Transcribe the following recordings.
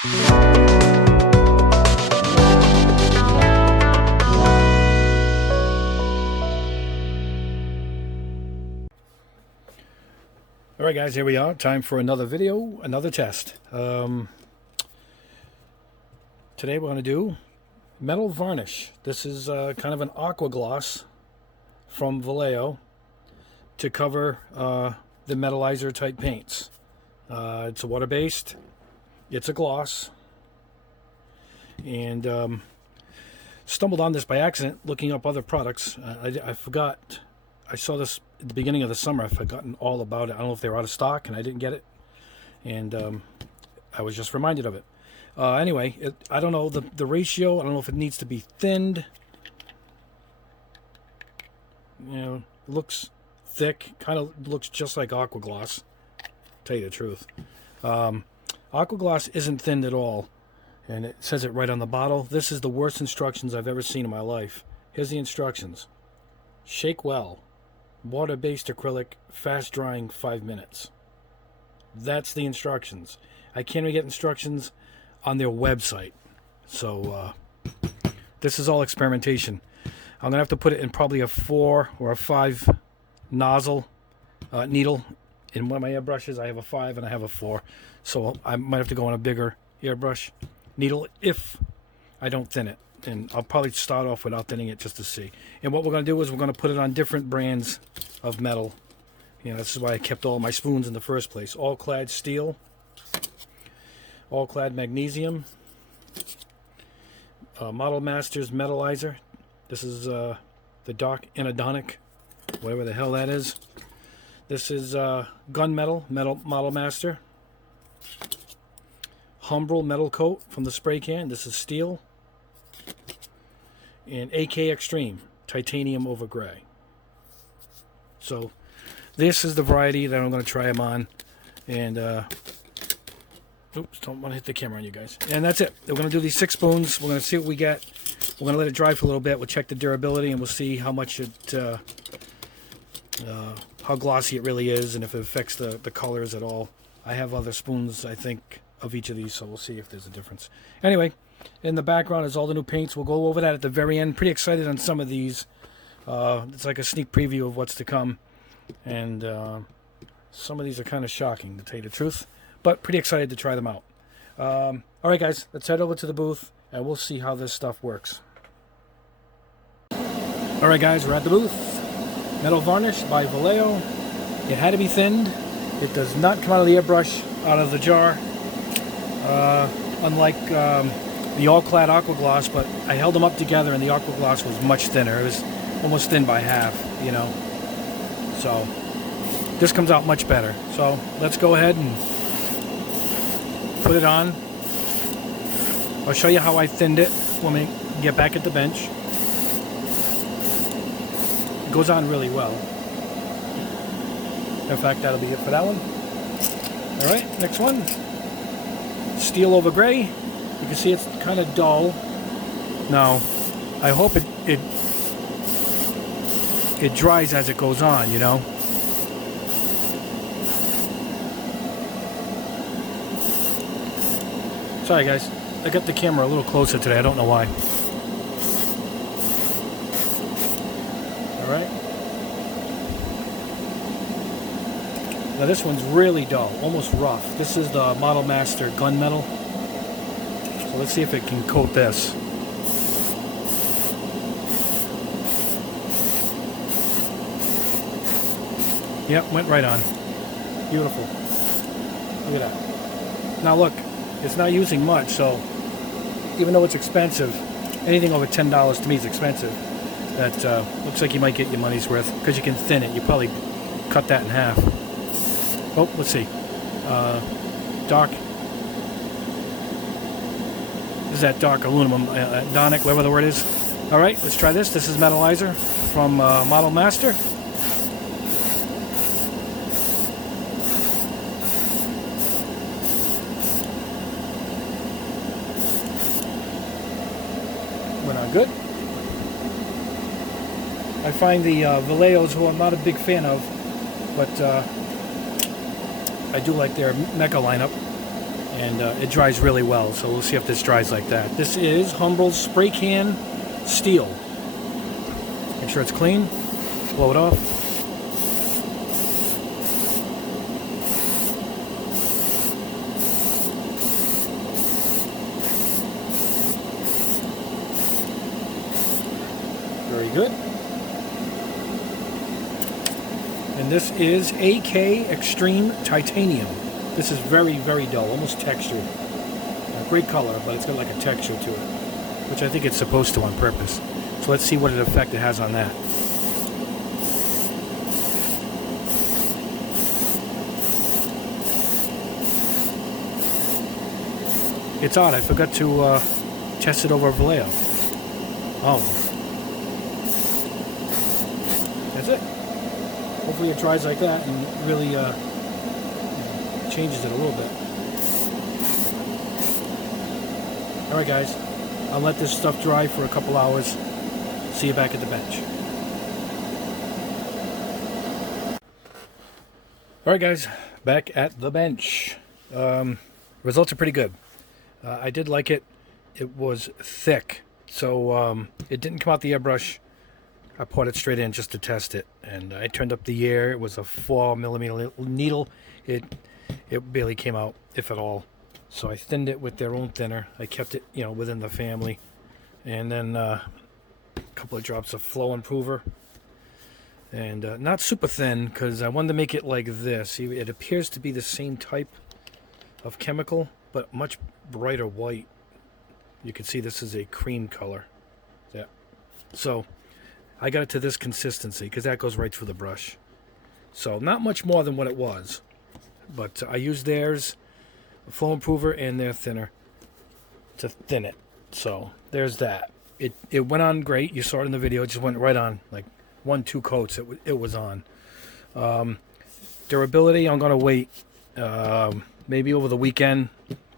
Alright guys, here we are. Time for another video, another test. Today we're going to do metal varnish. This is kind of an aqua gloss from Vallejo to cover the Metalizer type paints. It's a water-based, it's a gloss, and stumbled on this by accident looking up other products. I forgot, I saw this at the beginning of the summer. I've forgotten all about it. I don't know if they were out of stock and I didn't get it, and I was just reminded of it. Anyway, I don't know the ratio. I don't know if it needs to be thinned. You know, it looks thick, kind of looks just like aqua gloss, tell you the truth. Aqua gloss isn't thinned at all, and it says it right on the bottle. This is the worst instructions I've ever seen in my life. Here's the instructions. Shake well. Water-based acrylic, fast drying, 5 minutes. That's the instructions. I can't even get instructions on their website. So this is all experimentation. I'm gonna have to put it in probably a 4 or a 5 nozzle needle. In one of my airbrushes I have a 5 and I have a 4, so I might have to go on a bigger airbrush needle if I don't thin it, and I'll probably start off without thinning it just to see. And what we're going to do is we're going to put it on different brands of metal. You know, this is why I kept all my spoons in the first place. All clad steel, all clad magnesium, Model Masters Metalizer. This is the dark anodonic, whatever the hell that is. This is Gunmetal Model Master. Humbrol Metal Coat from the spray can. This is steel. And AK Extreme Titanium over Gray. So this is the variety that I'm going to try them on. And oops, don't want to hit the camera on you guys. And that's it. We're going to do these 6 spoons. We're going to see what we get. We're going to let it dry for a little bit. We'll check the durability and we'll see how much it how glossy it really is, and if it affects the colors at all. I have other spoons, I think, of each of these, so we'll see if there's a difference. Anyway, in the background is all the new paints. We'll go over that at the very end. Pretty excited on some of these. It's like a sneak preview of what's to come, and some of these are kind of shocking, to tell you the truth, but pretty excited to try them out. Alright guys, let's head over to the booth and we'll see how this stuff works. Alright guys, we're at the booth. Metal varnish by Vallejo. It had to be thinned. It does not come out of the airbrush, out of the jar, unlike the all-clad aqua gloss, but I held them up together and the aqua gloss was much thinner. It was almost thin by half, you know. So this comes out much better. So let's go ahead and put it on. I'll show you how I thinned it when we get back at the bench. It goes on really well. In fact, that'll be it for that one. Alright, next one. Steel over gray. You can see it's kind of dull. Now, I hope it dries as it goes on, you know. Sorry guys, I got the camera a little closer today, I don't know why. Alright. Now this one's really dull, almost rough. This is the Model Master Gunmetal. So let's see if it can coat this. Yep, went right on. Beautiful. Look at that. Now look, it's not using much, so even though it's expensive, anything over $10 to me is expensive. That looks like you might get your money's worth because you can thin it. You probably cut that in half. Oh, let's see. Dark. This is that dark aluminum, Donic, whatever the word is. All right, let's try this. This is Metalizer from Model Master. We're not good. I find the Vallejos, who I'm not a big fan of, but I do like their mecha lineup. and it dries really well. So we'll see if this dries like that. This is Humble's spray can steel. Make sure it's clean. Blow it off. Very good. And this is AK Extreme Titanium. This is very, very dull, almost textured. Great color, but it's got like a texture to it, which I think it's supposed to on purpose. So let's see what an effect it has on that. It's odd, I forgot to test it over Vallejo. Oh. That's it. Hopefully it dries like that and really changes it a little bit. Alright guys, I'll let this stuff dry for a couple hours. See you back at the bench. Alright guys, back at the bench. Results are pretty good. I did like it. It was thick, so it didn't come out the airbrush. I poured it straight in just to test it, and I turned up the air. It was a 4mm needle. It barely came out, if at all. So I thinned it with their own thinner. I kept it, within the family, and then a couple of drops of flow improver, and not super thin because I wanted to make it like this. It appears to be the same type of chemical, but much brighter white. You can see this is a cream color. Yeah. So I got it to this consistency because that goes right through the brush. So not much more than what it was, but I used theirs, flow improver, and their thinner to thin it. So there's that. It went on great. You saw it in the video. It just went right on, like 1-2 coats. It was on. Durability, I'm gonna wait. Maybe over the weekend.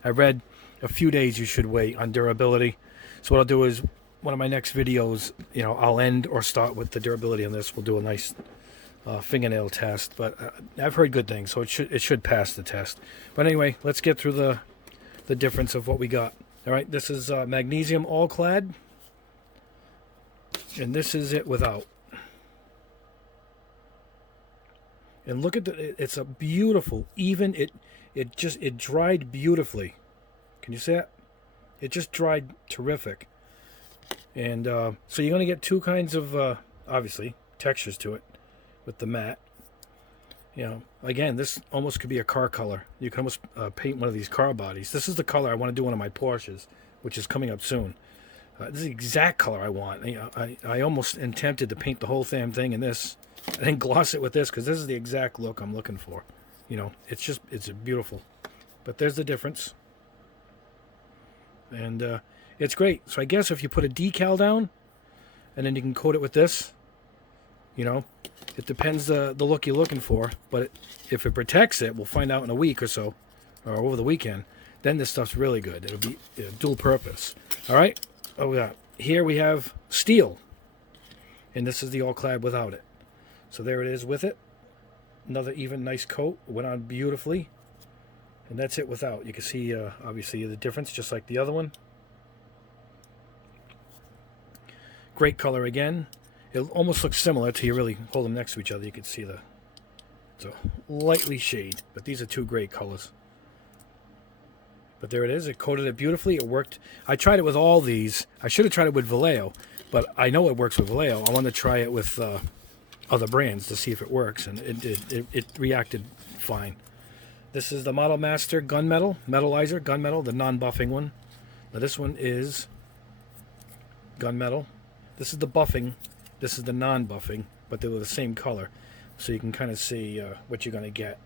I read a few days you should wait on durability. So what I'll do is, one of my next videos, I'll end or start with the durability on this. We'll do a nice fingernail test, but I've heard good things, so it should pass the test. But anyway, let's get through the difference of what we got. All right, this is magnesium all clad, and this is it without. And look at it's a beautiful, even it dried beautifully. Can you see that? It just dried terrific. And so you're going to get two kinds of, obviously, textures to it with the matte. Again, this almost could be a car color. You can almost paint one of these car bodies. This is the color I want to do one of my Porsches, which is coming up soon. This is the exact color I want. I almost am tempted to paint the whole damn thing in this and then gloss it with this, because this is the exact look I'm looking for. It's beautiful. But there's the difference. And it's great. So I guess if you put a decal down and then you can coat it with this, it depends the look you're looking for. But if it protects it, we'll find out in a week or so, or over the weekend, then this stuff's really good. It'll be dual purpose. All right. Here we have steel, and this is the all clad without it. So there it is with it. Another even nice coat. Went on beautifully. And that's it without. You can see, obviously, the difference, just like the other one. Great color again. It almost looks similar till you really hold them next to each other. You can see it's a lightly shade, but these are two great colors. But there it is. It coated it beautifully. It worked. I tried it with all these. I should have tried it with Vallejo, but I know it works with Vallejo. I want to try it with other brands to see if it works, and it did. It reacted fine. This is the Model Master Gunmetal, Metalizer, Gunmetal, the non-buffing one. Now this one is Gunmetal. This is the buffing. This is the non-buffing, but they were the same color. So you can kind of see what you're going to get.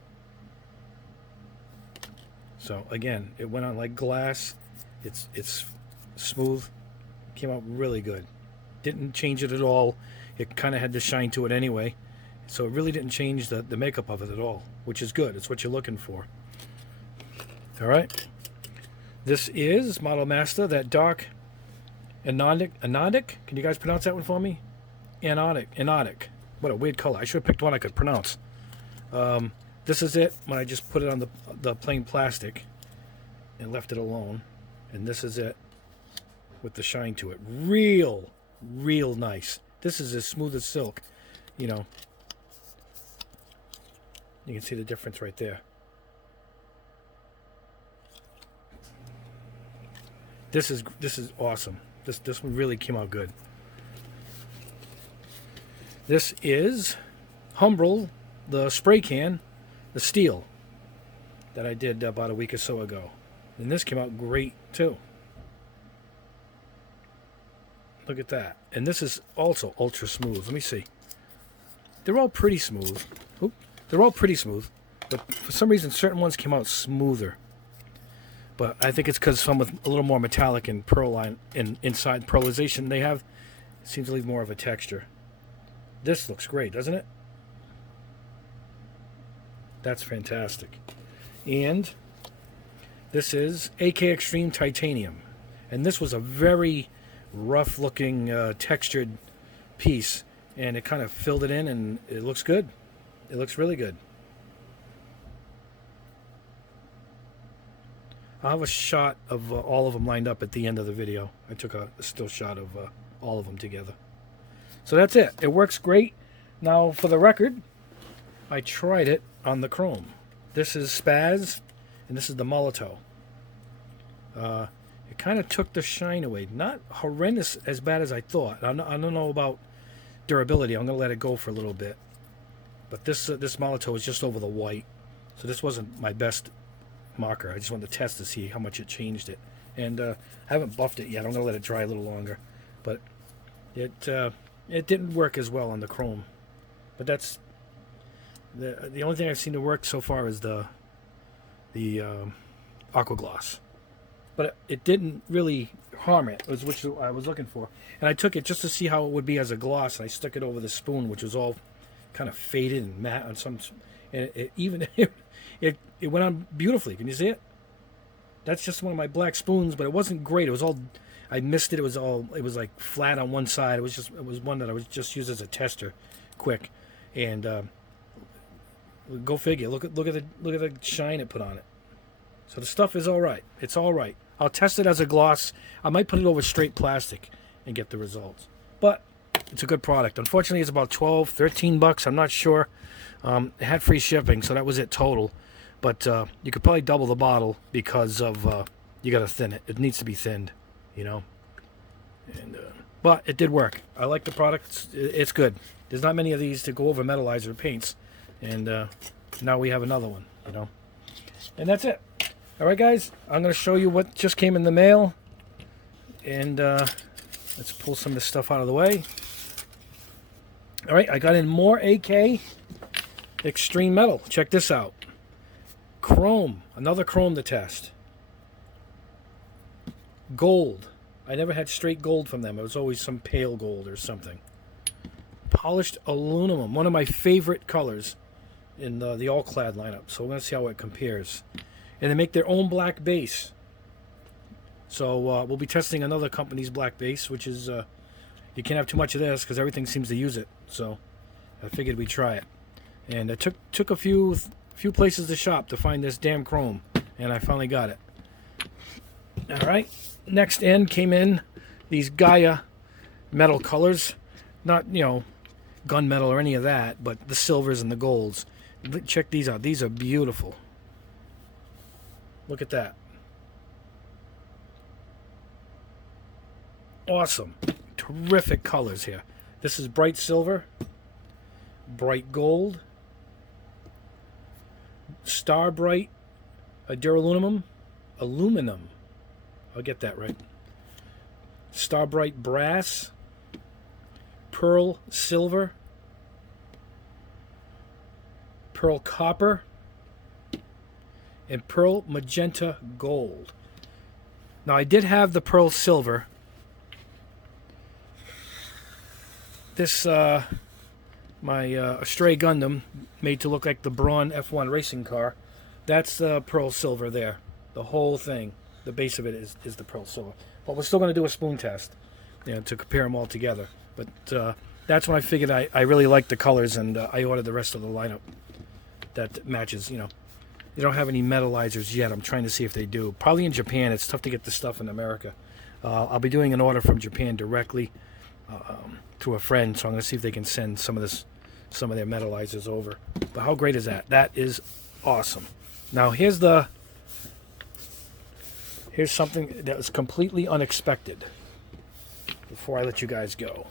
So again, it went on like glass. It's smooth. Came out really good. Didn't change it at all. It kind of had the shine to it anyway. So it really didn't change the makeup of it at all, which is good. It's what you're looking for. All right. This is Model Master, that dark anodic. Can you guys pronounce that one for me? Anodic. What a weird color. I should have picked one I could pronounce. This is it when I just put it on the plain plastic. and left it alone. And this is it with the shine to it. Real nice. This is as smooth as silk. You know, you can see the difference right there. This is awesome. This one really came out good. This is Humbrol, the spray can, the steel that I did about a week or so ago. And this came out great too. Look at that. And this is also ultra smooth. Let me see. They're all pretty smooth. Oop. They're all pretty smooth. But for some reason, certain ones came out smoother. But I think it's because some with a little more metallic and pearl line and inside pearlization they have, it seems to leave more of a texture. This looks great, doesn't it? That's fantastic. And this is AK Extreme Titanium. And this was a very rough looking textured piece. And it kind of filled it in and it looks good. It looks really good. I'll have a shot of all of them lined up at the end of the video. I took a still shot of all of them together. So that's it. It works great. Now, for the record, I tried it on the chrome. This is Spaz, and this is the Molotov. It kind of took the shine away. Not horrendous as bad as I thought. I don't know about durability. I'm going to let it go for a little bit. But this Molotov is just over the white. So this wasn't my best marker. I just wanted to test to see how much it changed it. And I haven't buffed it yet. I'm going to let it dry a little longer. But it didn't work as well on the chrome. But that's the only thing I've seen to work so far is the aqua gloss. But it didn't really harm it, which I was looking for. And I took it just to see how it would be as a gloss. And I stuck it over the spoon, which was all kind of faded and matte on some. And it went on beautifully. Can you see it? That's just one of my black spoons, but it wasn't great. It was all, I missed it. It was like flat on one side. It was one that I was just used as a tester, quick, and go figure. Look at the shine it put on it. So the stuff is all right. It's all right. I'll test it as a gloss. I might put it over straight plastic and get the results. But it's a good product. Unfortunately, it's about $12-13. I'm not sure. It had free shipping, so that was it total. But you could probably double the bottle because of you got to thin it. It needs to be thinned, you know. And but it did work. I like the product. It's good. There's not many of these to go over Metalizer paints, and now we have another one, you know. And that's it. All right, guys. I'm going to show you what just came in the mail, and let's pull some of this stuff out of the way. All right, I got in more AK Extreme Metal. Check this out. Chrome, another chrome to test. Gold. I never had straight gold from them. It was always some pale gold or something. Polished aluminum, one of my favorite colors in the all-clad lineup. So we're going to see how it compares. And they make their own black base. So we'll be testing another company's black base, which is, you can't have too much of this because everything seems to use it. So I figured we'd try it. And it took a few places to shop to find this damn chrome, and I finally got it. All right, next in came in these Gaia Metal colors, not gunmetal or any of that, but the silvers and the golds. Check these out. These are beautiful. Look at that. Awesome, terrific colors here. This is bright silver, bright gold, Star Bright Duraluminum, aluminum. I'll get that right. Star Bright Brass, Pearl Silver, Pearl Copper, and Pearl Magenta Gold. Now I did have the Pearl Silver. This my Stray Gundam, made to look like the Braun F1 racing car. That's the Pearl Silver there. The whole thing, the base of it is the Pearl Silver. But we're still going to do a spoon test, to compare them all together. But that's when I figured I really liked the colors, and I ordered the rest of the lineup that matches, They don't have any metalizers yet. I'm trying to see if they do. Probably in Japan. It's tough to get this stuff in America. I'll be doing an order from Japan directly to a friend, so I'm going to see if they can send some of their metalizers over. But how great is that? That is awesome. Now here's something that was completely unexpected before I let you guys go.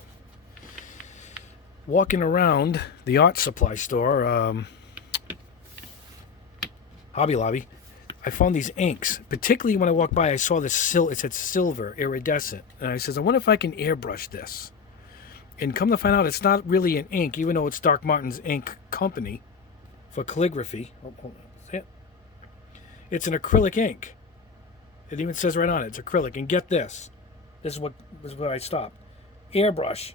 Walking around the art supply store, Hobby Lobby, I found these inks. Particularly when I walked by, I saw this it said silver, iridescent. And I says, I wonder if I can airbrush this. And come to find out, it's not really an ink, even though it's Doc Martens Ink Company for calligraphy. Oh, hold on. It's an acrylic ink. It even says right on it, it's acrylic. And get this. This is where I stopped. Airbrush.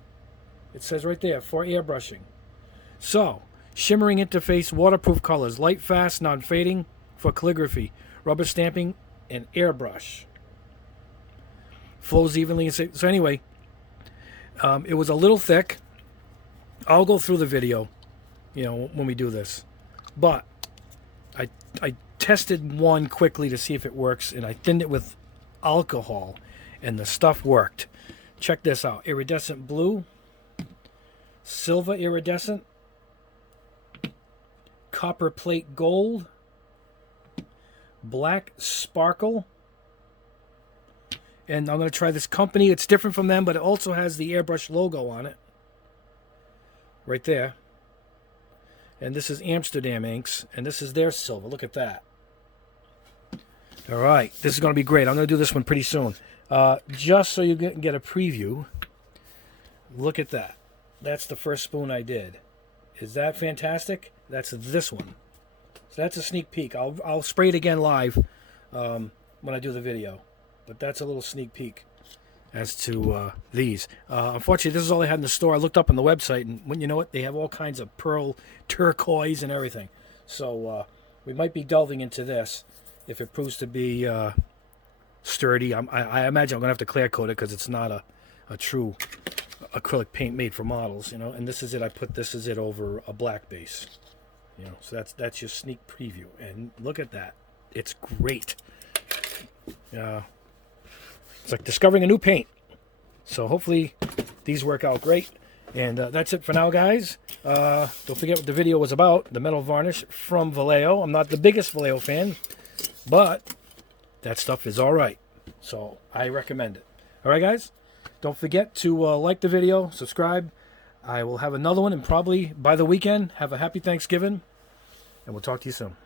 It says right there, for airbrushing. So, shimmering interface, waterproof colors, light, fast, non-fading for calligraphy, rubber stamping, and airbrush. Flows evenly. So anyway, it was a little thick. I'll go through the video, when we do this. But I tested one quickly to see if it works, and I thinned it with alcohol, and the stuff worked. Check this out. Iridescent blue, silver iridescent, copper plate gold, black sparkle, and I'm going to try this company. It's different from them, but it also has the airbrush logo on it right there. And this is Amsterdam inks, and this is their silver. Look at that. All right, this is going to be great. I'm going to do this one pretty soon. Just so you can get a preview, look at that. That's the first spoon I did. Is that fantastic? That's this one. So that's a sneak peek. I'll spray it again live when I do the video. But that's a little sneak peek as to these. Unfortunately, this is all they had in the store. I looked up on the website, and when you know it, they have all kinds of pearl turquoise and everything. So we might be delving into this if it proves to be sturdy. I imagine I'm going to have to clear coat it because it's not a true acrylic paint made for models, And this is it. I put this is it over a black base, So that's your sneak preview. And look at that. It's great. It's like discovering a new paint. So hopefully these work out great. And that's it for now, guys. Don't forget what the video was about. The metal varnish from Vallejo. I'm not the biggest Vallejo fan, but that stuff is all right. So I recommend it. All right, guys. Don't forget to like the video, subscribe. I will have another one, and probably by the weekend, have a happy Thanksgiving. And we'll talk to you soon.